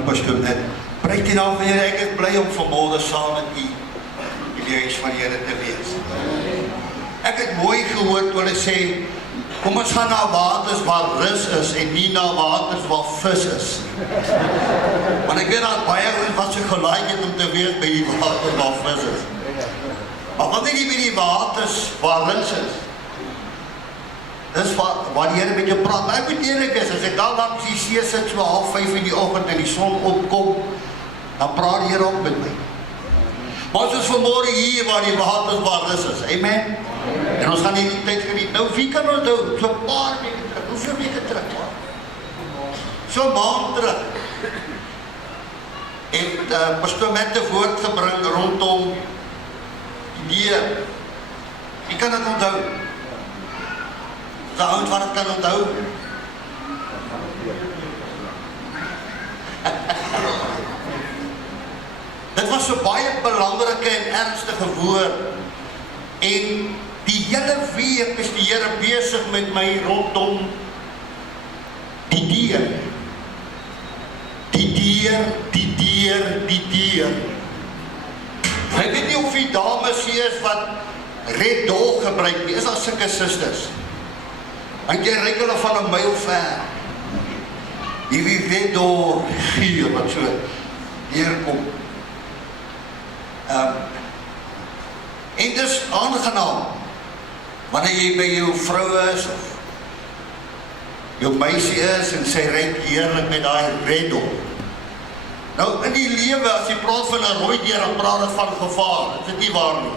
dankie pastoor. Pryk die naam van die Here. Ek is bly om vanmôre saam met u in die huis van die Here te wees. Ek het mooi gehoor toe hulle sê, kom ons gaan na waters waar rus is en nie na waters waar vis is. Want ek weet dat baie ouens wat so gelaai het om te wees by die waters waar vis is. Maar wat is by die waters waar rus is? Dis waar die Here met jou praat. Maar ek moet eerlik is, as ek daar langs die see sit so 4:30 in die oggend en die son opkom, dan praat die Here ook met my. Maar ons is vanmôre hier waar die waters waar rus is. Amen. En ons gaan hierdie tyd geniet. Nou, wie kan onthou, so 'n paar weke terug, hoeveel weke terug? So 'n maand terug. En pastoor met 'n woord gebring rondom die dier. Wie kan dit onthou? De ouens wat het kan onthou. Dit was so baie belangrike en ernstige woord. En die hele week is die Here besig met my rondom die dier. Die dier, die dier, die dier. Ek weet nie of die dames hier is wat Red Dog gebruik nie. Is daar sulke susters? En jy reik hulle van 'n myl ver. Hierdie Red Dog gier wat so neerkom. En dis aangenaam wanneer jy by jou vrou is of jou meisie is en sy reik heerlik met daai Red Dog. Nou in die lewe, as jy praat van 'n rooi dier, dan praat dit van gevaar. Dit is nie waar nie.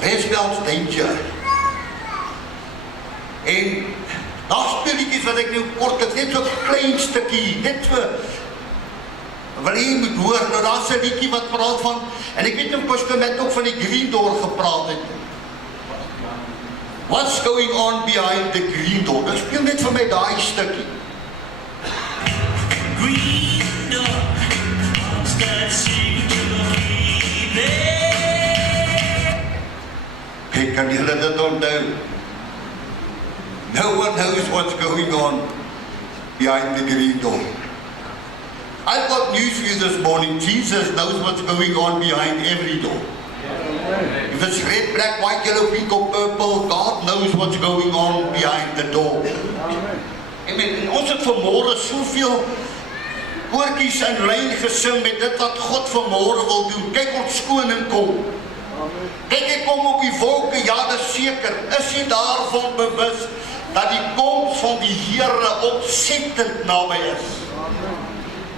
Red spells danger. En daar speletjies wat ek nou kort het, net so 'n klein stukkie, net so wil jy moet hoor, nou daar is 'n liedjie wat praat van, en ek weet nou pastoor met ook van die green door gepraat het. What's going on behind the green door? Nou speel net vir my daai stukkie. Green door, what's that secret there? Kijk, kan julle dit onthou? No one knows what's going on behind the green door. I've got news for you this morning. Jesus knows what's going on behind every door. If it's red, black, white, yellow, pink or purple, God knows what's going on behind the door. Amen. En ons het vanmôre soveel koortjies in lyn gesing met dit wat God vanmôre wil doen. Kyk, ons koning kom. Kyk, hy kom op die wolke, ja, dis seker. Is jy daarvan bewus dat die koms van die Here ontsettend naby is?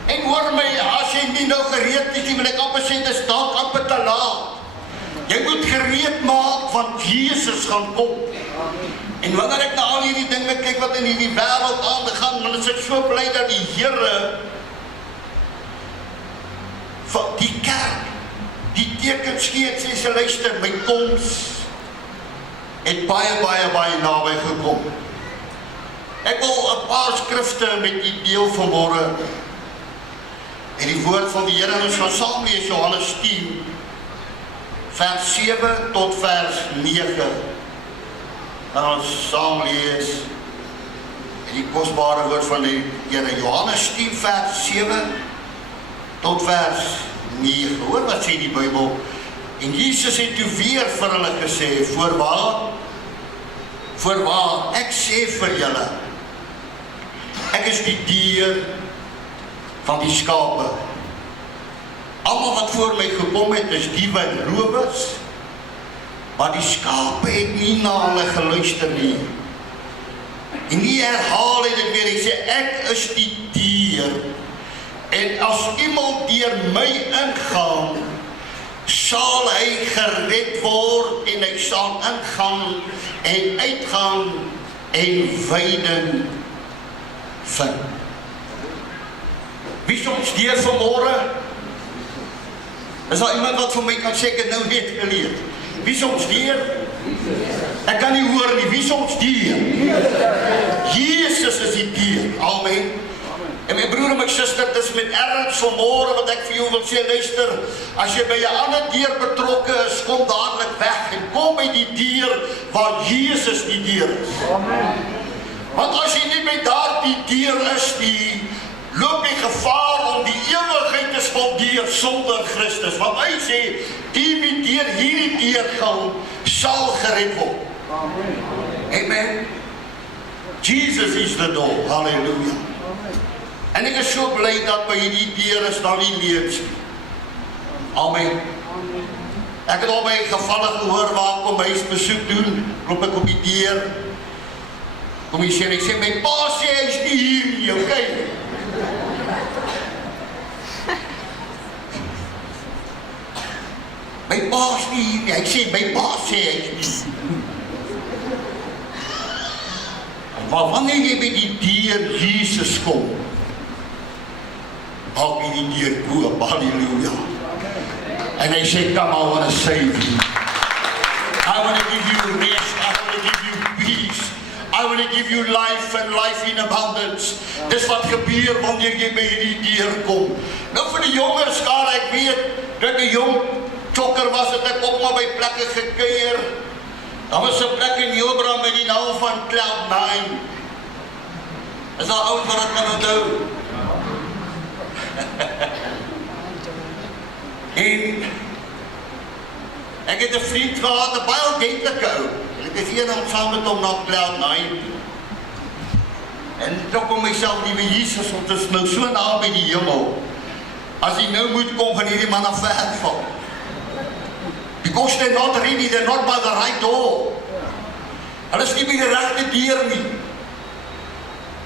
En hoor my, as jy nie nou gereed is, wil ek amper sê, dis dalk amper te laat. Jy moet gereed maak, want Jesus gaan kom. En wanneer ek na al hierdie dinge kyk wat in hierdie wêreld aangaan, dan is ek so bly dat die Here van die kerk die tekens gee, sê sy luister, my koms het baie naby gekom. Ek wil 'n paar skrifte met u deel vanmôre. En die woord van die Here, ons gaan saam lees Johannes 10 vers 7 tot vers 9. Dan ons saam lees die kosbare woord van die Here. Johannes 10 vers 7 tot vers 9. Hoor wat sê die Bybel. En Jesus het toe weer vir hulle gesê, voorwaar, ek sê vir julle, ek is die dier van die skape. Almal wat voor my gekom het, is die wat rowers, maar die skape het nie na hulle geluister nie. En nie herhaal het dit weer, hy sê, ek is die dier, en as iemand deur my ingaan, sal hy gered word, en hy sal ingaan, en uitgaan, en weiding vind. Wie is ons dier vanmôre? Is daar iemand wat vir my kan sê, ek het nou net geleer? Wie is ons dier? Ek kan nie hoor nie, wie is ons dier? Jesus is die dier, amen. En my broer en my suster, dit is met erns vanmôre wat ek vir jou wil sê, luister, as jy by 'n ander dier betrokke is, kom dadelik weg en kom by die dier waar Jesus die dier is. Amen. Want as jy nie by daardie dier is nie, loop jy gevaar om die ewigheid te spandeer sonder Christus. Want hy sê, die wie deur hierdie deur gaan, sal gered word. Amen. Jesus is the door. Halleluja. En ek is so bly dat by hierdie deur is daar nie leuns nie. Amen. Ek het al by gevalle gehoor waar ek kom huisbesoek doen, klop ek op die deur. Kom jy sê, ek sê, my pa sê hy is nie hier nie, okay? My pa is nie hier nie, ek sê, my pa sê hy is nie. Maar wanneer jy by die deur Jesus kom, maak jy die deur oop, halleluja. En hy sê, come, I want to save you. I want to give you rest, I want to give you peace. I want to give you life and life in abundance. Dis wat gebeur wanneer jy by die deur kom. Nou vir die jonger skare, ek weet, dat die jong chokker was, het ek ook maar by plekke gekuier. Daar was 'n plek in Hilbram met die naam van Cloud9. Is daar ouens wat dit kan onthou? En ek het 'n vriend gehad, 'n baie ordentlike ou. Ek het eendag saam met hom na Cloud9. En ek kom myself, liewe Jesus, want dit is nou so na by die hemel. As hy nou moet kom, gaan hierdie man af val. Because they're not ready, they're not by the right door. Hulle is nie by die regte deur nie.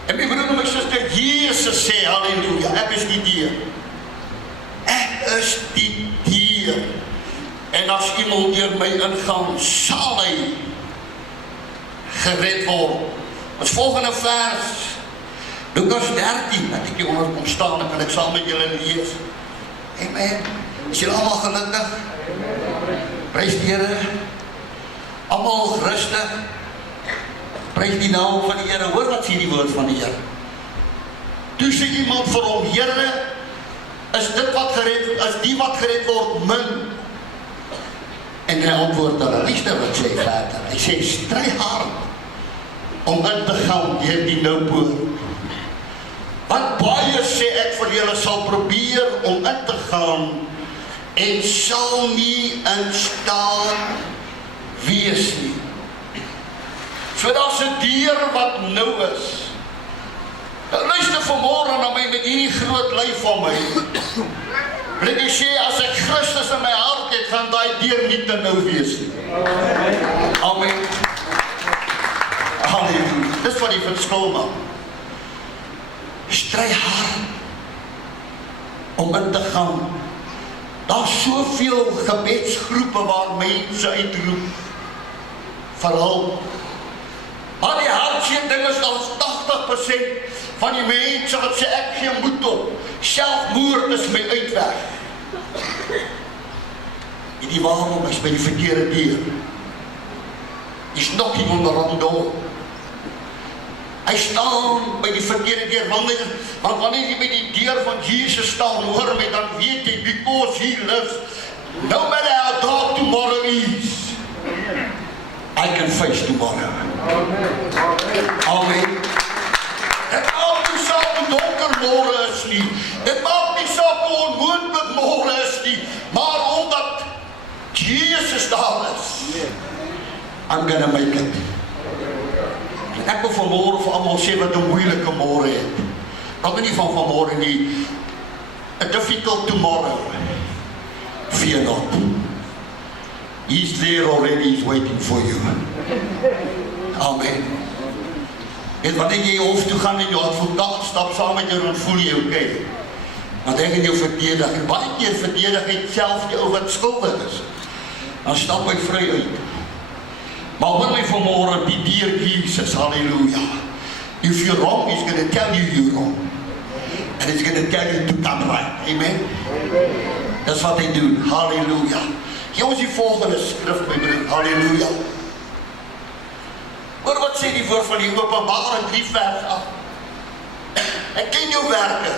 En my broer en my suster, Jesus sê, halleluja, ek is die deur. Ek is die deur. En as iemand deur my ingaan, sal hy gered word. Ons volgende vers, Lukas 13, dat ek hier onder kom staan, en kan ek saam met julle lees. Amen. Is julle allemaal gelukkig? Prys die Here. Almal rustig. Prys die naam van die Here. Hoor wat sê die woord van die Here. Toe sê iemand vir hom, Here, is dit wat gered, is die wat gered word min? En hy antwoord hulle, luister wat sê verder. Hy sê, stry hard om in te gaan deur die nou poort. Want baie sê ek vir julle sal probeer om in te gaan en sal nie in staat wees nie. So daar's 'n deur wat nou is. Luister vanmôre na my met hierdie groot lyf van my. Wil ek sê, as ek Christus in my hart het, gaan daai deur nie te nou wees nie. Amen. Halleluja. Dis wat die verskil maak. Stry hard om in te gaan. Daar's soveel gebedsgroepe waar mense uitroep vir hulp. Maar die hartseer ding is dat 80% van die mense wat sê ek gee moed op. Selfmoord is my uitweg. En die waarom is by die verkeerde deur. He's knocking on the wrong door. Hy staan by die verkeerde deur, want wanneer jy by die deur van Jesus staan, hoor my, dan weet jy, because he lives, no matter how dark tomorrow is, I can face tomorrow. Amen. Dit maak nie saak hoe donker môre is nie, dit maak nie saak hoe onmoontlik môre is nie, maar omdat Jesus daar is, I'm gonna make it. Ek wil vanmôre vir almal sê wat 'n moeilike môre het. Praat nie van vanmôre nie. A difficult tomorrow. Fear not. He's there already, he's waiting for you. Amen. En wanneer jy hof toe gaan en jou advokaat stap saam met jou, dan voel jy okay. Want hy gaan jou verdedig. En baie keer verdedig hy self die ou wat skuldig is. Dan stap hy vry uit. Maar hoor my vanmôre, die deur Jesus, halleluja. If you're wrong, he's going to tell you you're wrong. And he's going to tell you to come right. Amen? Dis wat hy doen, halleluja. Hier is die volgende skrif, my broer, halleluja. Hoor wat sê die woord van die Openbaring 3 vers 8. Ek ken jou werke.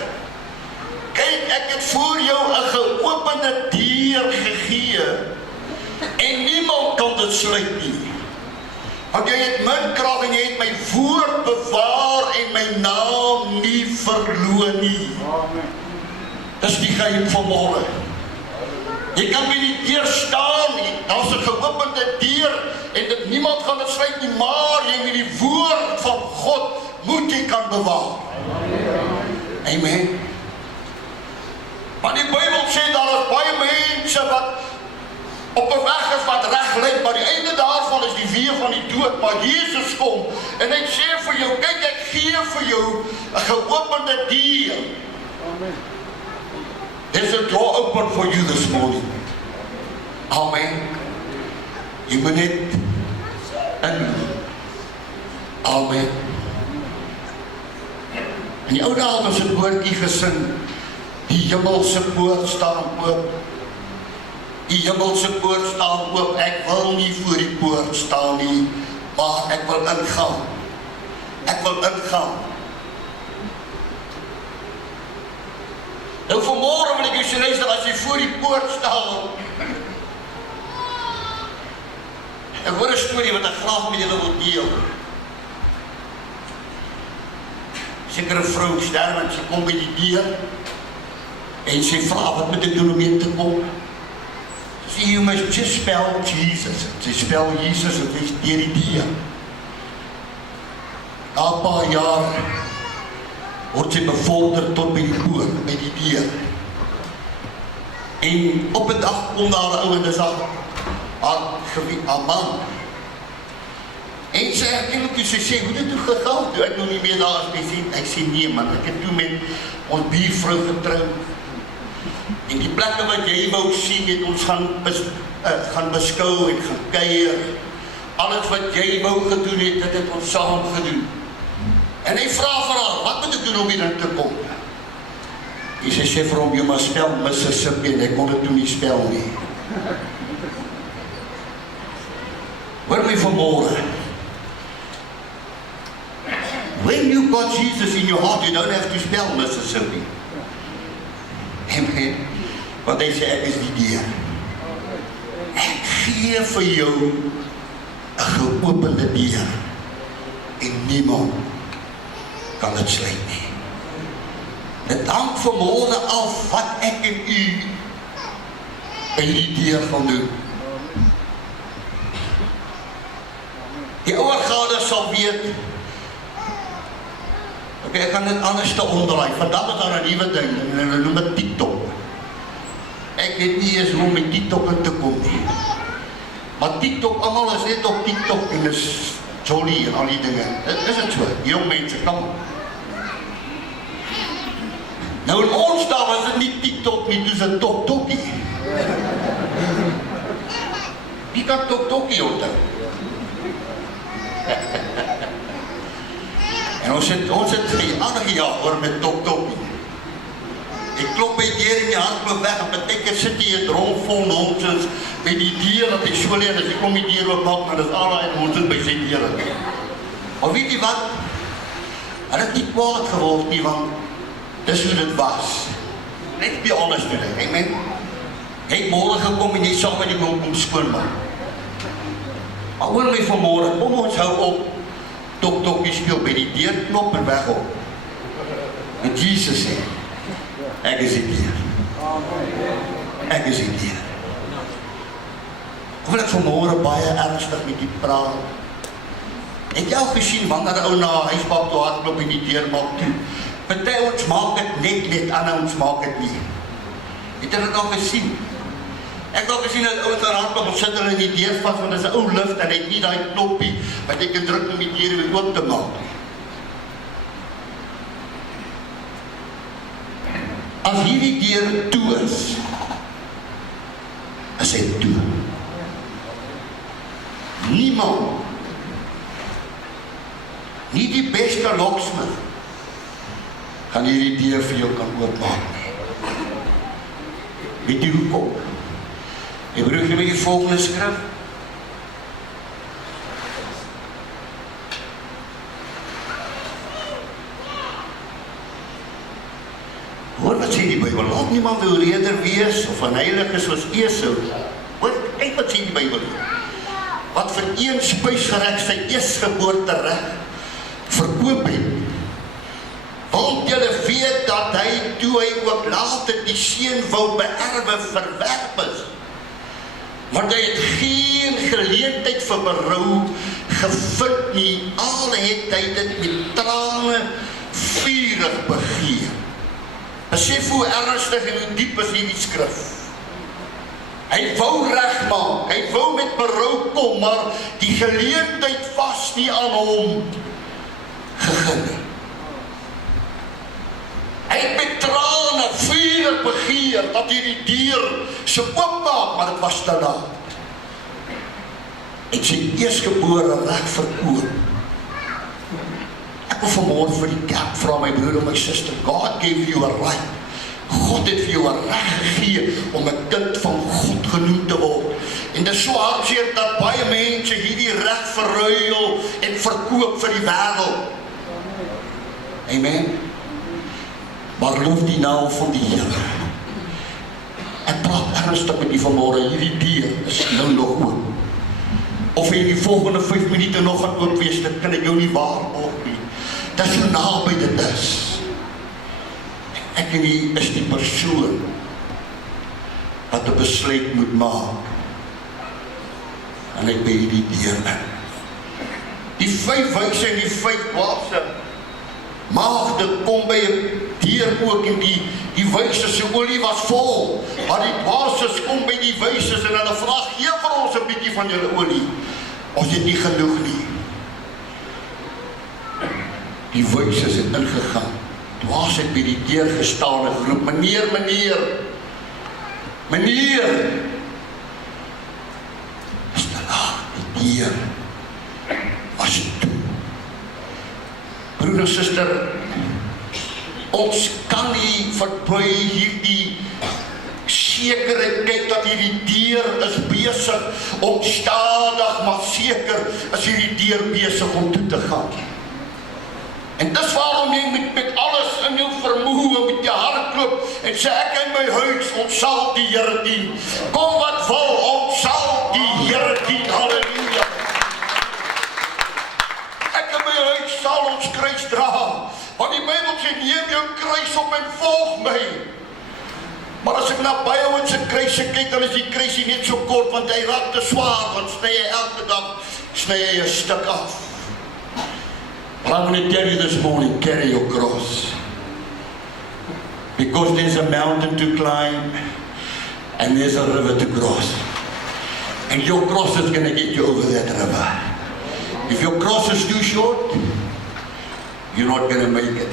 Kyk, ek het voor jou 'n geopende deur gegee en niemand kan dit sluit nie. Want jy het my krag en jy het my woord bewaar en my naam nie verloor nie. Dis die geheim van môre. Jy kan by die deur staan, daar's 'n geopende deur en niemand gaan dit sluit nie, maar jy met die woord van God moet jy kan bewaar. Amen. Maar die Bybel sê daar is baie mense wat op 'n weg is wat reg lyk, maar die einde daarvan is die weë van die dood. Maar Jesus kom en hy sê vir jou, kyk, ek gee vir jou 'n geopende deur. Amen. There's a door open for you this morning. Amen. Jy moet net in. Amen. In die ou dae het ons 'n woordjie gesing, die hemelse poort staan oop. Die hemelse poort staan oop, ek wil nie voor die poort staan nie, maar ek wil ingaan. Ek wil ingaan. Nou vanmôre wil ek jou sê, luister, as jy voor die poort staan, ek hoor 'n storie wat ek graag met julle wil deel. Sekere vrou sterf en sy kom by die deur en sy vra, wat moet ek doen om in te kom? Sy sê, you must just spell Jesus. Sy spel Jesus en sy is deur die deur. Na 'n paar jaar word sy bevorder tot by die poort, by die deur. En op 'n dag kom daar 'n ou en dis haar man. En sy herken ook, sy sê, hoe dit toe gegaan? Toe ek nog nie meer daar is, ek sê nee man, ek het toe met ons buurvrou getrou. En die plekke wat jy wou sien, het ons gaan beskou en gaan kuier. Alles wat jy wou gedoen het, dit het ons saam gedoen. En hy vra vir haar, wat moet ek doen om hierin te kom? En sy sê vir hom, jy moet spel Mississippi, en ek kon dit toe nie spel nie. Hoor my vanmôre. When you got Jesus in your heart, you don't have to spell Mississippi. Amen. Want hy sê, ek is die deur. Ek gee vir jou 'n geopende deur. En niemand kan dit sluit nie. Dit hang vanmôre af wat ek en u by die deur gaan doen. Die ouer gade sal weet, okay, ek gaan dit anders te omdraai. Vandag is daar 'n nuwe ding, en hulle noem dit TikTok. Ek weet nie eens hoe om met TikTok in te kom nie. Maar TikTok, almal is net op TikTok en is jolly en al die dinge. Is dit so? Jong mense, kom. Nou in ons daar was dit nie TikTok nie, dis 'n TokTokie. Wie kan TokTokie onthou? En ons het die ander jaar oor met TokTokie. Ek klop by deur en die hand loop weg en beteken sit jy 'n dronk vol nonsens by die deur dat hy so leer, as jy kom die deur oopmaak, maar dis al daai nonsens by sy deur. Maar weet jy wat? Hulle het nie kwaad geword nie, want dis hoe dit was. Let's be honest today, amen? Hy het môre gekom en jy saam met die kom skoonmaak. Maar hoor my vanmôre, kom ons hou op TokTokie speel by die deurknop en weg op. En Jesus sê, ek is die deur. Ek is die deur. Ek wil ek vanmôre baie ernstig met u praat. Het jy al gesien wanneer 'n ou na 'n huisbak toe hardloop en die deur maak toe? Party ons maak dit net, ander ons maak dit nie. Het jy dit al gesien? Ek het al gesien dat ouens aan hardloop en sit hulle in die deur vas, want dit is 'n ou lift en hy het nie daai knoppie wat jy kan druk om die deur weer oop te maak. As hierdie deur toe is hy toe. Niemand, nie die beste locksmith, gaan hierdie deur vir jou kan oopmaak nie. Weet jy hoekom? Ek bedoel jy die volgende skrif. Hoor wat sê die Bybel, laat niemand wil reder wees of 'n heilige soos Esau. Hoor, kyk wat sê die Bybel. Wat vir een spysgereg sy eerstgeboortereg verkoop het. Want julle weet dat hy, toe hy ook later die seun wou beerwe, verwerp is. Want hy het geen geleentheid vir berou gevind nie, al het hy dit met trane vurig begeer. Besef hoe ernstig en hoe diep is hierdie skrif. Hy wou regmaak, hy wou met berou kom, maar die geleentheid was nie aan hom gegee nie. Hy het met trane vurig begeer dat hierdie deur se oopmaak, maar dit was te laat. Ek sy eerstgebore reg verkoop. Ek wil vanmôre vir die kerk vra, my broer en my suster, God gave you a right. God het vir jou 'n reg gegee om 'n kind van God genoem te word. En dit is so hartseer dat baie mense hierdie reg verruil en verkoop vir die wêreld. Amen. Maar loof die naam van die Here. Ek praat ernstig met u vanmôre, hierdie deur is nou nog oop. Of in die volgende 5 minute nog gaan oop wees, dit kan ek jou nie waarborg nie. Dit is so naby dit is. Ek en u is die persoon wat 'n besluit moet maak. En ek by hierdie deur in. Die 5 wyse en die 5 dwaase maagde kom by 'n deur ook, en die wyse se olie was vol, maar die dwaases kom by die wyses en hulle vra, gee vir ons 'n bietjie van julle olie. Ons het nie genoeg nie. Die wyses het ingegaan. Dwaas het by die deur gestaan en geroep, meneer, meneer, meneer. Is te laat, die deur was toe. Broer en suster, ons kan nie verby hierdie sekerheid kyk dat hierdie deur is besig om stadig, maar seker is hierdie deur besig om toe te gaan. En dis waarom jy met alles in jou vermoë met jou hart klop en sê, ek in my huis, ons sal die Here dien. Kom wat wil, ons sal die Here dien. Halleluja. Ek in my huis sal ons kruis dra. Want die Bybel sê, neem jou kruis op en volg my. Maar as ek na baie ouens se kruise kyk, dan is die kruisie net so kort, want hy raak te swaar, want sny hy elke dag, sny hy 'n stuk af. But I'm going to tell you this morning, carry your cross. Because there's a mountain to climb, and there's a river to cross. And your cross is going to get you over that river. If your cross is too short, you're not going to make it.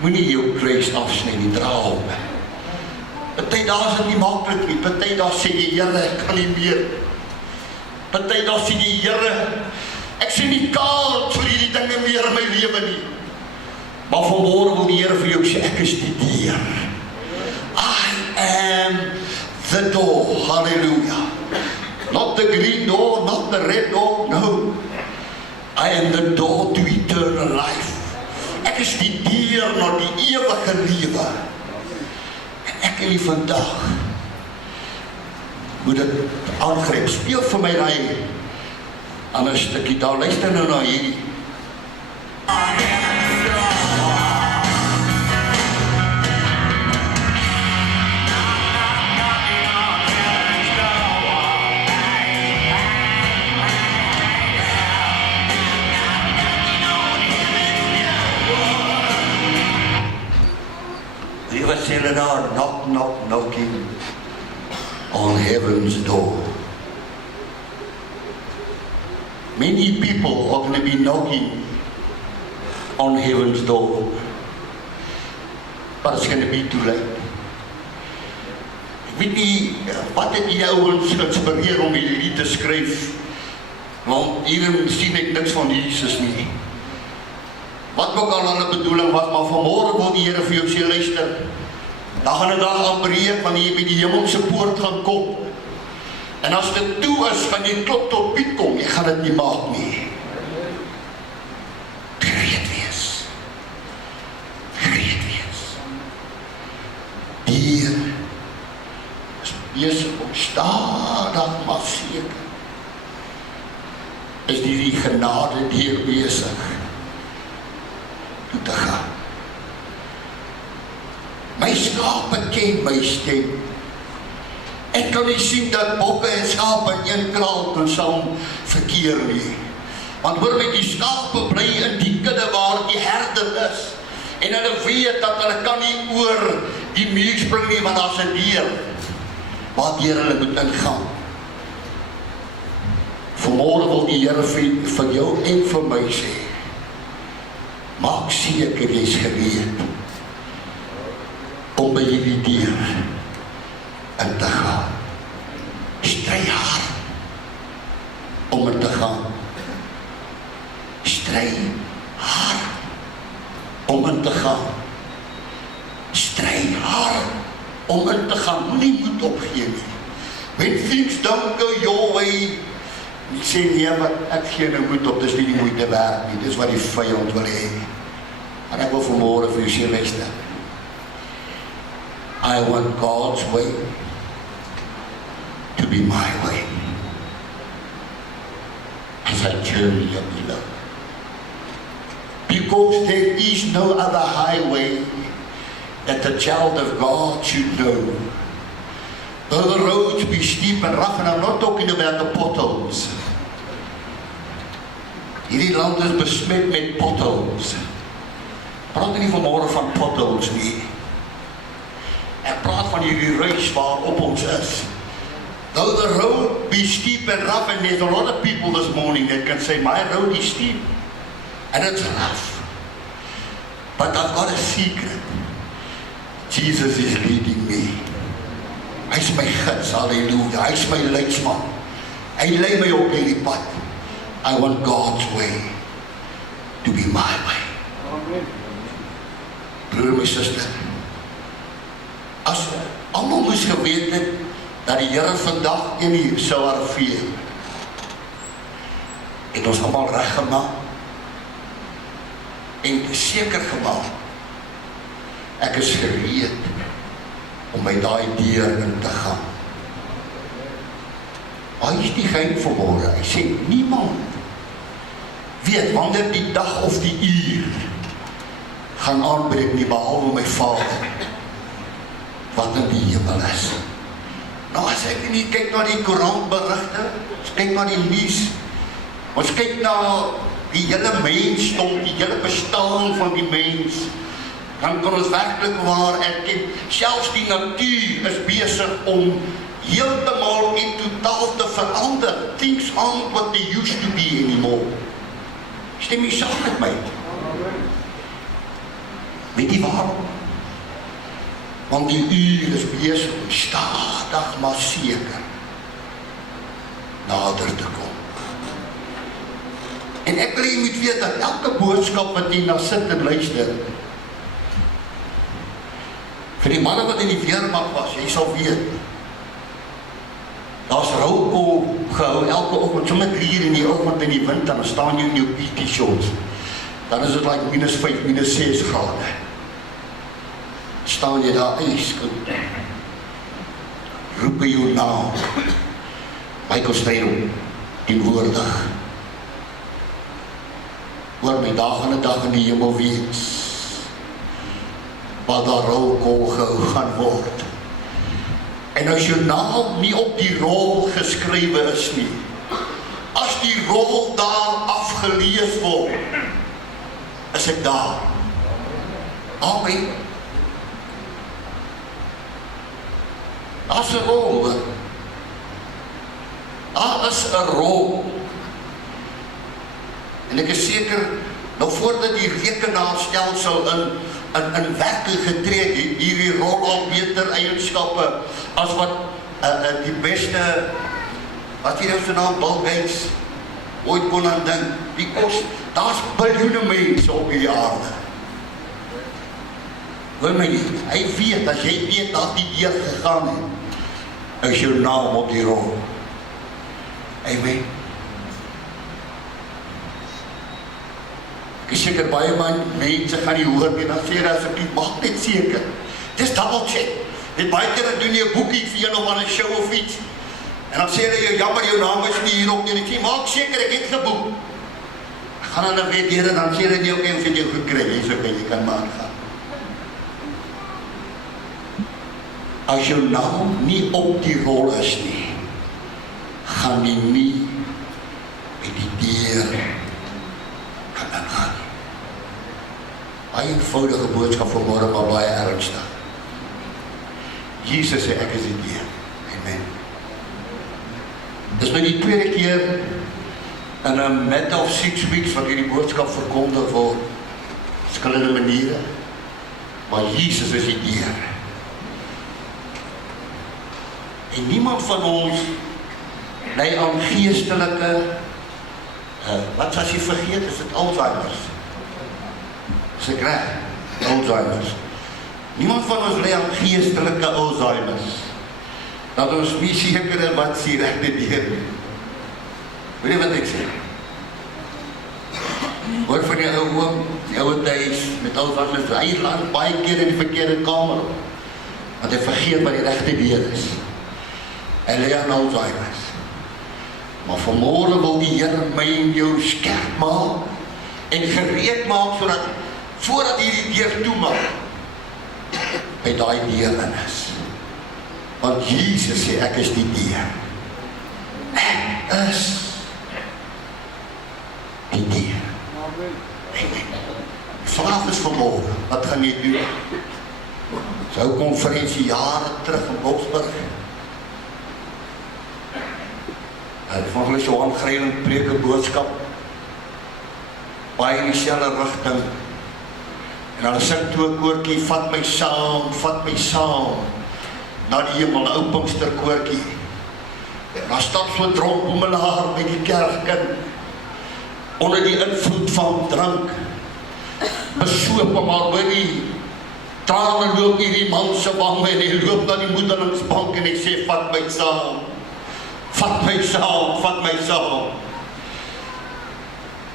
Moenie jou kruis afsny nie, dra hom. Party daar is dit nie maklik nie. Party daar sê jy, Here, ek kan nie meer. Party daar sê jy, Here, ek sien nie kans vir hierdie dinge meer in my lewe nie. Maar vanmôre wil die Here vir jou sê, ek is die deur. I am the door. Hallelujah. Not the green door, not the red door, no. I am the door to eternal life. Ek is die deur na die ewige lewe. En ek en jy vandag moet dit aangryp. Speel vir my daai ander stukkie daar. Luister nou na hierdie. Wie was hulle daar? Knock, knock, knocking on heaven's door. Many people are going to be knocking on heaven's door, but it's going to be too late. Ek weet nie, wat het die ouens geïnspireer om hierdie lied te skryf, want hierin sien ek niks van Jesus nie. Wat ook al hulle bedoeling was, maar vanmôre wil die Here vir jou sê, luister, dan gaan 'n dag aanbreek wanneer jy by die hemelse poort gaan kom. En as dit toe is, gaan jy klop tot Piet kom, jy gaan dit nie maak nie. Gereed wees. Gereed wees. Die is besig om stadig maar seker hierdie genade deur besig toe te gaan. My skape ken my stem. Ek kan nie sien dat bokke en skape in een kraal kan saam verkeer nie. Want hoor my, die skape bly in die kudde waar die herder is. En hulle weet dat hulle kan nie oor die muur spring nie, want daar's 'n deur waardeur hulle moet ingaan. Vanmôre wil die Here vir jou en vir my sê, maak seker jy's gereed om by hierdie deur in te gaan. Stry hard om in te gaan. Stry hard om in te gaan. Stry hard om in te gaan. Moenie moed opgee nie. When things don't go your way, nie sê nee, wat ek gee nou moed op, dis nie die moeite werd nie. Dis wat die vyand wil hê. En ek wil vanmôre vir jou sê, luister. I want God's way to be my way. As I journey up below. Because there is no other highway that the child of God should know. Though the roads be steep and rough, and I'm not talking about the potholes. Hierdie land is besmet met potholes. Praat nie vanmôre van potholes nie. Ek praat van hierdie reis waarop ons is. Though the road be steep and rough, and there's a lot of people this morning that can say, my road is steep and it's rough. But I've got a secret. Jesus is leading me. Hy's my gids, hallelujah. Hy's my leidsman. Hy lei my op hierdie pad. I want God's way to be my way. Amen. Broer, my suster, as almal moes geweet het dat die Here vandag 1 uur sou arriveer, het ons almal reg gemaak en seker gemaak, ek is gereed om by daai deur in te gaan. Hy is die geheim vanmôre. Hy sê, niemand weet wanneer die dag of die uur gaan aanbreek nie, behalwe my Vader wat in die hemel is. Nou as ek nie kyk na die koerantberigte, ons kyk na die nuus, ons kyk na die hele mensdom, die hele bestaan van die mens, dan kan ons werklik waar erken, selfs die natuur is besig om heeltemal en totaal te verander. Things aren't what they used to be anymore. Stem jy saam met my? Weet jy waarom? Want die uur is besig om stadig maar seker nader te kom. En ek wil jy moet weet dat elke boodskap wat jy na sit en luister, vir die manne wat in die weermag was, jy sal weet, daar's rookol gehou elke oggend, sommer 3 uur in die oggend in die wind, dan staan jy in jou PT shorts, dan is dit like -5, -6 grade. Staan jy daar, ijskoud, roep jou naam, Michael Steyn, teenwoordig, oor my dag en 'n dag in die hemel wees, wat daar rookol gehou gaan word. En as jou naam nie op die rol geskrywe is nie, as die rol daar afgelees word, is ek daar. Amen. Daar's 'n rol. Daar is 'n rol. En ek is seker, nou voordat die rekenaarstelsel in werking getree het, hierdie rol al beter eienskappe as wat die beste, wat hier nou sy naam, Bill Gates, ooit kon aan dink, die kos, daar's biljoene mense op die aarde. Hoor my nie, hy weet, as jy weet dat die deur gegaan het, is jou naam op die rol. Amen. Ek is seker baie mense gaan nie hoor nie, dan sê jy asseblief, maak net seker. Dis double check. Dit baie keer doen jy 'n boekie vir jou nog aan 'n show of iets. En dan sê jy, jammer, jou naam is nie hierop nie. En ek sê, maak seker, ek het geboek. Gaan hulle weet Here, dan sê hulle jou en vir jou gekry, jy sê jy kan maar gaan. As jou naam nie op die rol is nie, gaan jy nie by die deur kan ingaan nie. Baie eenvoudige boodskap vanmôre, maar baie ernstig. Jesus sê ek is die deur. Amen. Dis nou die tweede keer in 'n matter of 6 weeks wat hierdie boodskap verkondig word, verskillende maniere, maar Jesus is die deur. En niemand van ons ly aan geestelike, wat as jy vergeet, is dit Alzheimer's. Is ek reg? Alzheimer's. Niemand van ons ly aan geestelike Alzheimer's. Dat ons nie seker is wat sê regte deur. Weet jy wat ek sê? Hoor van die ou oom, die ouwe thuis, met Alzheimer's, hy land baie keer in die verkeerde kamer op. Want hy vergeet wat die regte deur is. Hy lê aan Alzheimer's. Maar vanmôre wil die Here my en jou skerp maak en gereed maak sodat voordat hierdie deur toemaak, by daai deur in is. Want Jesus sê ek is die deur. Ek is die deur. Die vraag is vanmôre, wat gaan jy doen? Sou konferensie jare terug in Boksburg. Evangelis Johan Greiling preek 'n boodskap baie in dieselfde rigting. En hulle sing toe 'n koortjie, vat my saam na die hemel, 'n ou Pinksterkoortjie. Daar stap so 'n dronk boemelaar by die kerkkin onder die invloed van drank. Besoop hom maar by die trane loop hierdie man se wange en hy loop na die moedelingsbank en hy sê vat my saam. Vat my saam, vat my saam.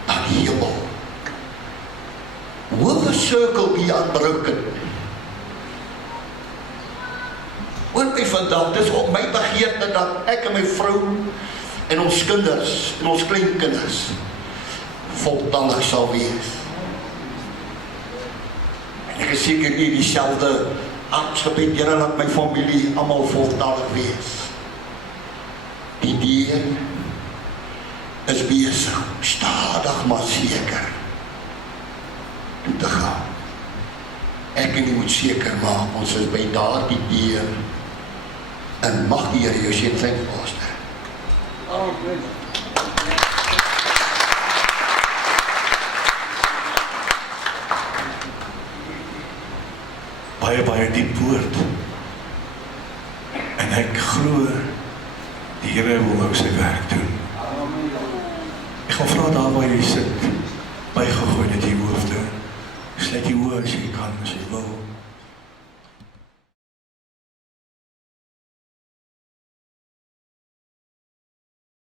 Na die hemel. Will the circle be unbroken? Hoor my vandag, dis op my begeerte dat ek en my vrou en ons kinders en ons kleinkinders voltallig sal wees. En ek is seker nie dieselfde angsgebed, Here laat my familie almal voltallig wees. Die deur is besig, stadig maar seker toe te gaan. Ek en jy moet seker maak, ons is by daardie deur en mag die Here jou seën, thank you, Pastor. Baie diep woord. En ek glo die Here wil nou sy werk doen. Ek gaan vra daar waar jy sit, bygegooi net die hoofde. Sluit die oë as jy kan, as jy wil.